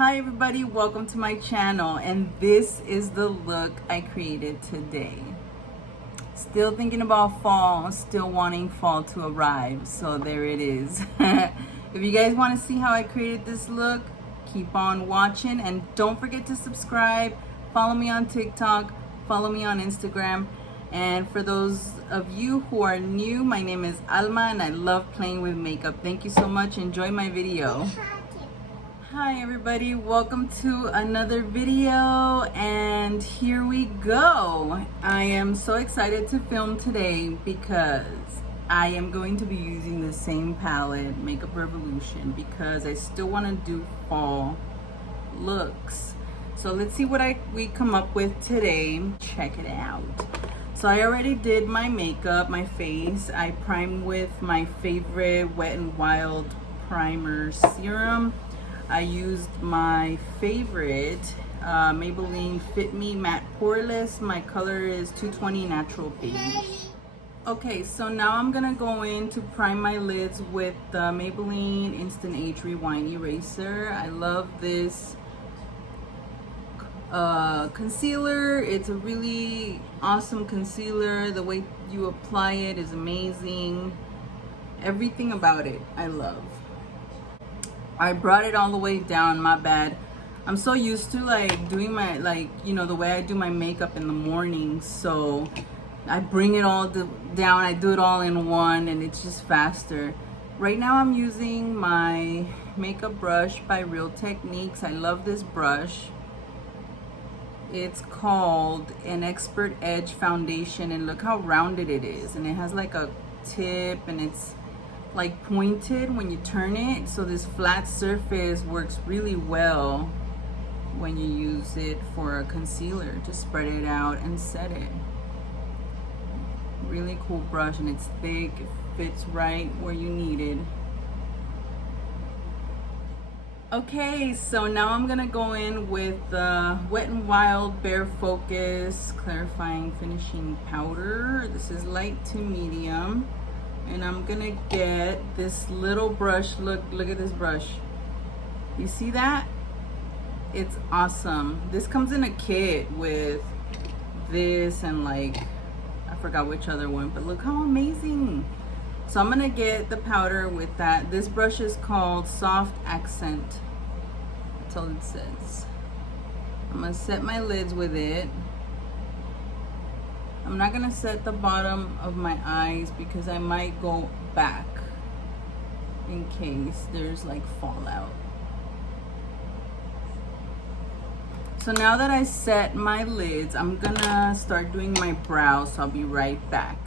Hi everybody, welcome to my channel, and this is the look I created today. Still thinking about fall, still wanting fall to arrive, so there it is. If you guys want to see how I created this look, keep on watching, and don't forget to subscribe, follow me on TikTok, follow me on Instagram. And for those of you who are new, my name is Alma and I love playing with makeup. Thank you so much. Enjoy my video. Hi everybody, welcome to another video, and here we go. I am so excited to film today because I am going to be using the same palette, Makeup Revolution, because I still want to do fall looks. So let's see what we come up with today. Check it out. So I already did my makeup, my face. I primed with my favorite Wet n Wild primer serum. I used my favorite Maybelline Fit Me Matte Poreless. My color is 220 Natural Beige. Okay, so now I'm gonna go in to prime my lids with the Maybelline Instant Age Rewind Eraser. I love this concealer. It's a really awesome concealer. The way you apply it is amazing. Everything about it I love. I brought it all the way down, my bad. I'm so used to like doing my, the way I do my makeup in the morning. So I bring it all down, I do it all in one, and it's just faster. Right now I'm using my makeup brush by Real Techniques. I love this brush. It's called an Expert Edge Foundation, and look how rounded it is. And it has like a tip, and it's like pointed when you turn it, so this flat surface works really well when you use it for a concealer. Just spread it out and set it. Really cool brush, and it's thick, it fits right where you need it. Okay, so now I'm gonna go in with the Wet n Wild Bare Focus Clarifying Finishing Powder. This is light to medium. And I'm gonna get this little brush. Look at this brush. You see that? It's awesome. This comes in a kit with this and I forgot which other one, but look how amazing. So I'm gonna get the powder with that. This brush is called Soft Accent. That's all it says. I'm gonna set my lids with it. I'm not gonna set the bottom of my eyes because I might go back in case there's like fallout. So now that I set my lids, I'm gonna start doing my brows, so I'll be right back.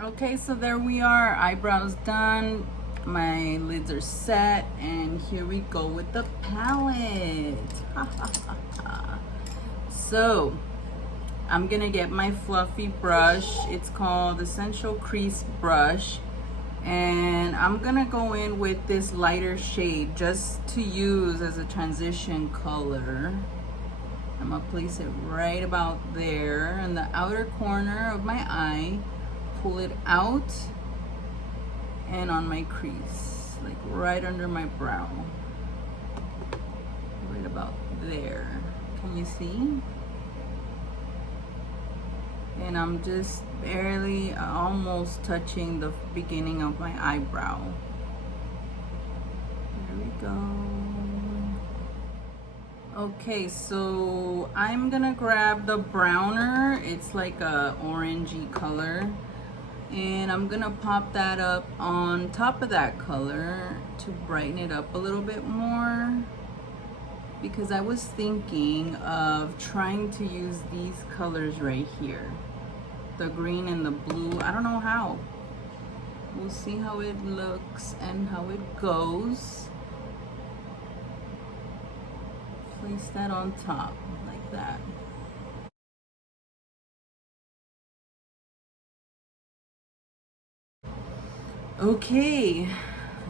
Okay, so there we are, eyebrows done, my lids are set, and here we go with the palette. So I'm gonna get my fluffy brush. It's called Essential Crease Brush, and I'm gonna go in with this lighter shade just to use as a transition color. I'm gonna place it right about there in the outer corner of my eye, pull it out, and on my crease, like right under my brow, right about there. Can you see? And I'm just barely, almost touching the beginning of my eyebrow. There we go. Okay, so I'm gonna grab the browner. It's like a orangey color, and I'm gonna pop that up on top of that color to brighten it up a little bit more, because I was thinking of trying to use these colors right here, the green and the blue. I don't know how. We'll see how it looks and how it goes. Place that on top like that. Okay,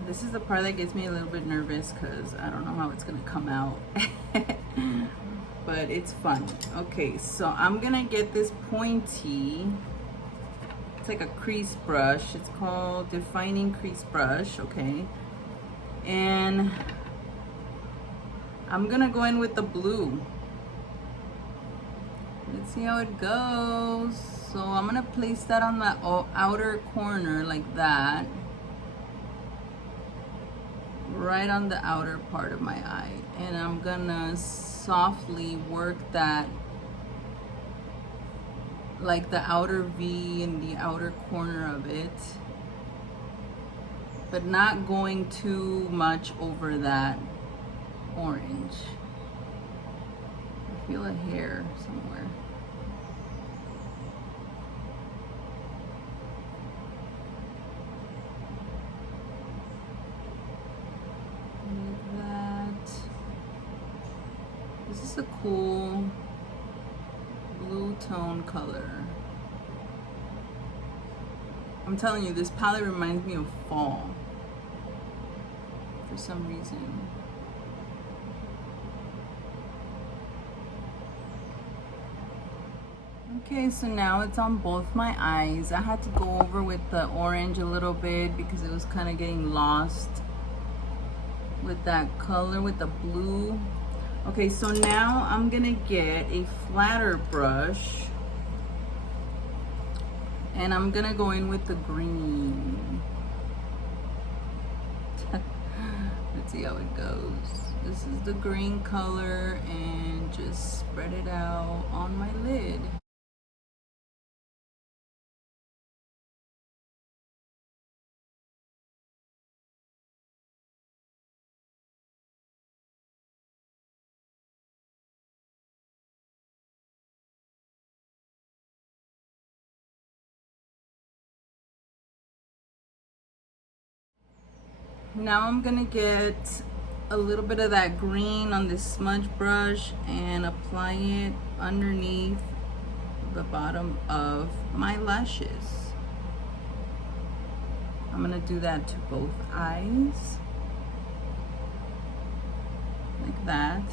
this is the part that gets me a little bit nervous because I don't know how it's gonna come out. But it's fun. Okay, so I'm gonna get this pointy, it's like a crease brush. It's called Defining Crease Brush, okay? And I'm gonna go in with the blue. Let's see how it goes. So I'm gonna place that on the outer corner like that. Right on the outer part of my eye. And I'm gonna softly work that, like the outer V in the outer corner of it. But not going too much over that orange. I feel a hair somewhere. Like that. This is a cool blue tone color. I'm telling you, this palette reminds me of fall for some reason. Okay, so now it's on both my eyes. I had to go over with the orange a little bit because it was kind of getting lost with that color, with the blue. Okay, so now I'm gonna get a flatter brush and I'm gonna go in with the green. Let's see how it goes. This is the green color and just spread it out on my lid. Now I'm gonna get a little bit of that green on this smudge brush and apply it underneath the bottom of my lashes. I'm gonna do that to both eyes, like that.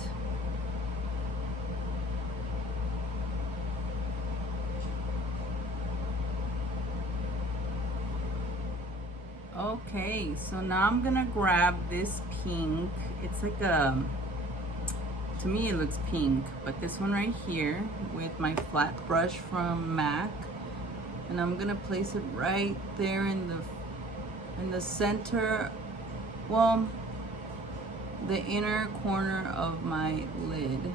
Okay, so now I'm gonna grab this pink. It's like a, to me it looks pink, but this one right here with my flat brush from MAC, and I'm gonna place it right there in the center, well, the inner corner of my lid,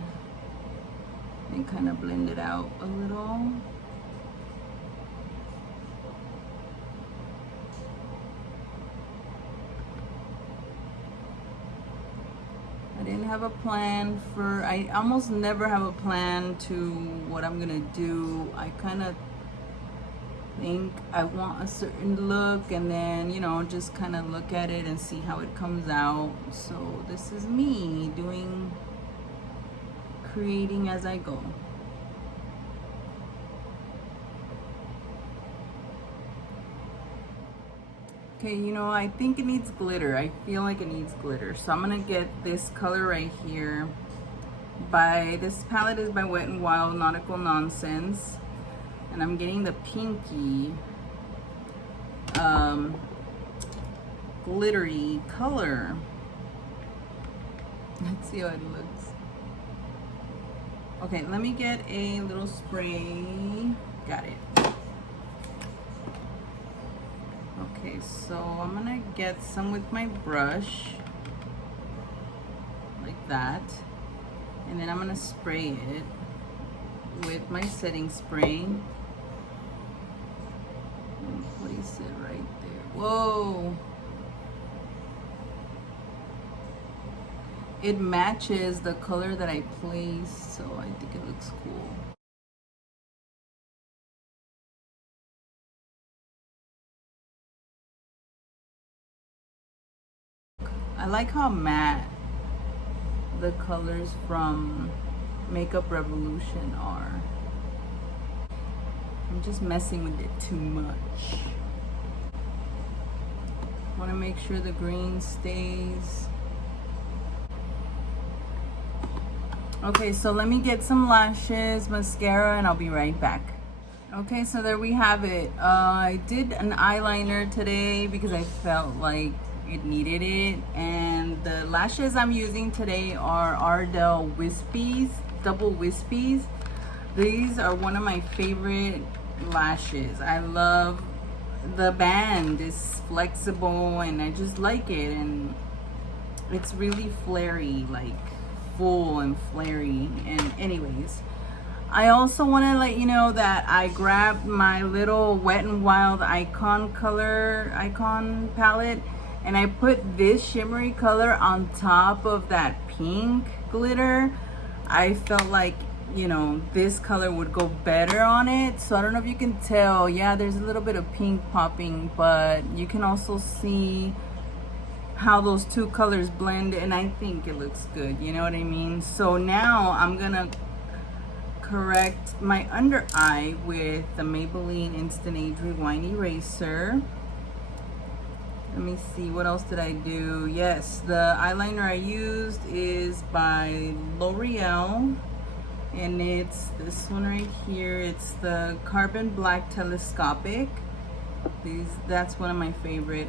and kind of blend it out a little. I didn't have a plan for, I almost never have a plan to what I'm gonna do. I kind of think I want a certain look and then, you know, just kind of look at it and see how it comes out. So this is me creating as I go. Okay, you know, I think it needs glitter. I feel like it needs glitter. So I'm gonna get this color right here. This palette is by Wet n Wild Nautical Nonsense. And I'm getting the pinky glittery color. Let's see how it looks. Okay, let me get a little spray. Got it. Okay, so I'm gonna get some with my brush, like that, and then I'm gonna spray it with my setting spray and place it right there. Whoa! It matches the color that I placed, so I think it looks cool. I like how matte the colors from Makeup Revolution are. I'm just messing with it too much. Want to make sure the green stays. Okay, so let me get some lashes, mascara, and I'll be right back. Okay, so there we have it. I did an eyeliner today because I felt like it needed it. And the lashes I'm using today are Ardell Wispies, double Wispies. These are one of my favorite lashes. I love the band, is flexible and I just like it, and it's really flary, like full and flary. And anyways, I also want to let you know that I grabbed my little Wet n Wild icon palette, and I put this shimmery color on top of that pink glitter. I felt like, you know, this color would go better on it. So I don't know if you can tell, yeah, there's a little bit of pink popping, but you can also see how those two colors blend, and I think it looks good, you know what I mean? So now I'm gonna correct my under eye with the Maybelline Instant Age Rewind Eraser. Let me see, what else did I do? Yes, the eyeliner I used is by L'Oreal, and it's this one right here. It's the Carbon Black Telescopic. That's one of my favorite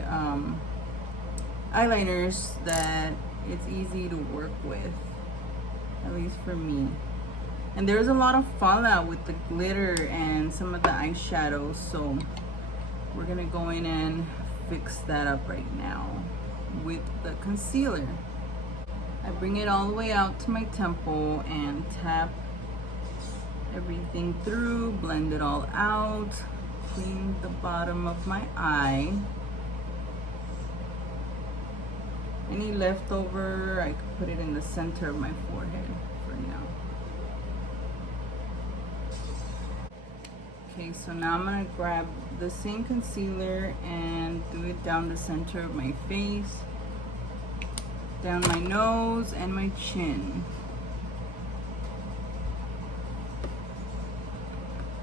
eyeliners that it's easy to work with, at least for me. And there's a lot of fallout with the glitter and some of the eyeshadows, so we're gonna go in and fix that up right now with the concealer. I bring it all the way out to my temple and tap everything through, blend it all out, clean the bottom of my eye. Any leftover, I could put it in the center of my forehead for now. Okay, so now I'm gonna grab the same concealer and do it down the center of my face, down my nose and my chin.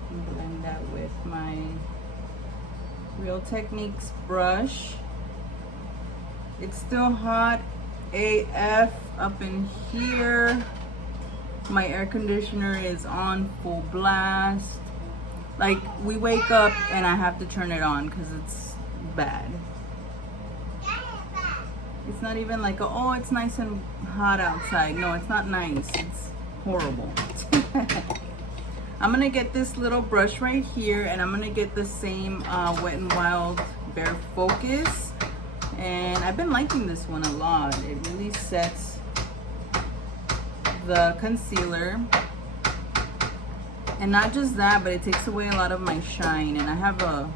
And blend that with my Real Techniques brush. It's still hot AF up in here. My air conditioner is on full blast. Like, we wake up and I have to turn it on because it's bad. It's not even like, oh, it's nice and hot outside. No, it's not nice. It's horrible. I'm gonna get this little brush right here, and I'm gonna get the same Wet n Wild Bare Focus. And I've been liking this one a lot. It really sets the concealer. And not just that, but it takes away a lot of my shine. And I have a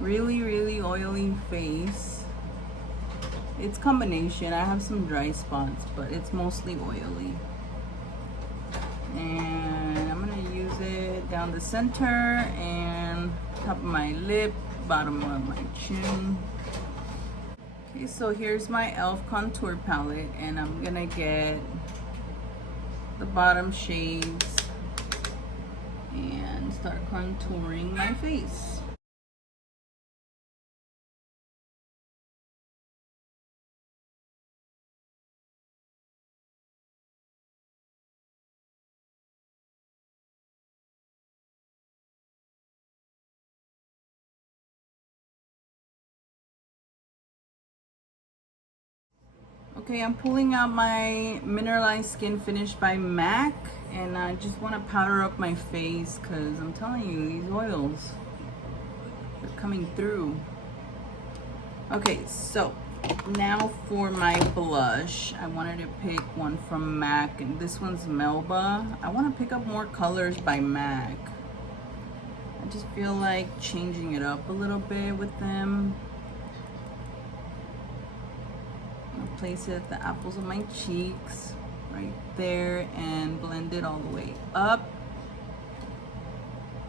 really, really oily face. It's combination. I have some dry spots, but it's mostly oily. And I'm gonna use it down the center and top of my lip, bottom of my chin. Okay, so here's my e.l.f. contour palette, and I'm gonna get the bottom shades and start contouring my face. Okay, I'm pulling out my Mineralized Skin Finish by MAC, and I just want to powder up my face because I'm telling you, these oils are coming through. Okay, so now for my blush, I wanted to pick one from MAC, and this one's Melba. I want to pick up more colors by MAC. I just feel like changing it up a little bit with them. I'll place it at the apples of my cheeks, right there, and blend it all the way up.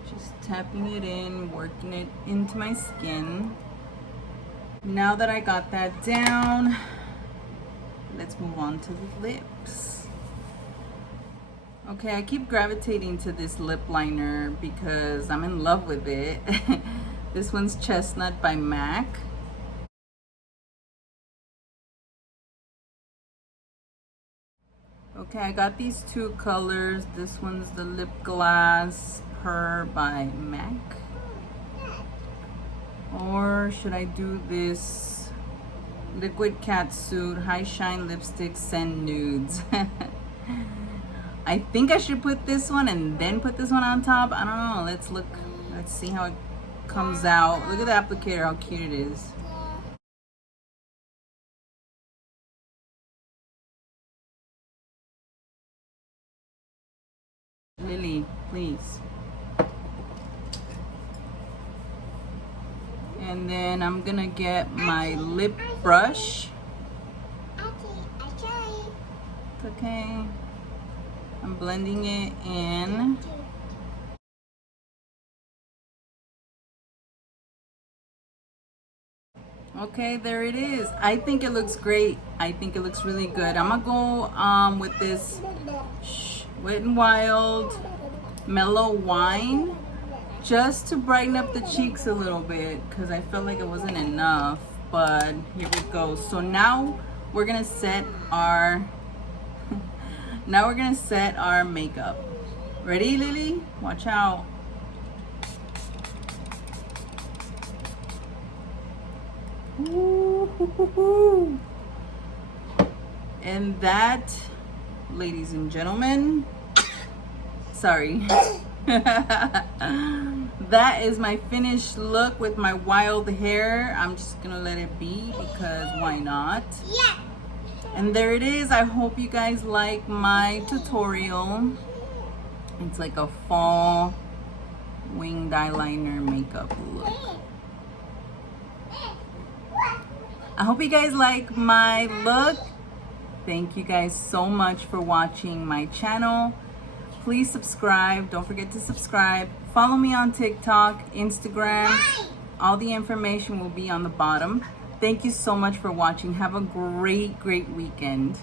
Just tapping it in, working it into my skin. Now that I got that down, let's move on to the lips. Okay, I keep gravitating to this lip liner because I'm in love with it. This one's Chestnut by MAC. Okay, I got these two colors. This one's the Lip Glass Pearl by MAC. Or should I do this Liquid Catsuit High Shine Lipstick Send Nudes. I think I should put this one and then put this one on top. I don't know. Let's look. Let's see how it comes out. Look at the applicator, how cute it is. Lily, please. And then I'm gonna get my lip brush. It's okay. I'm blending it in. Okay, there it is. I think it looks great. I think it looks really good. I'm gonna go with this Wet n Wild Mellow Wine just to brighten up the cheeks a little bit because I felt like it wasn't enough. But here we go. So now we're gonna set our makeup. Ready, Lily? Watch out. Ooh. And that, ladies and gentlemen, sorry. That is my finished look with my wild hair. I'm just gonna let it be because why not? Yeah. And there it is. I hope you guys like my tutorial. It's like a fall winged eyeliner makeup look. I hope you guys like my look. Thank you guys so much for watching my channel. Please subscribe. Don't forget to subscribe. Follow me on TikTok, Instagram. All the information will be on the bottom. Thank you so much for watching. Have a great weekend.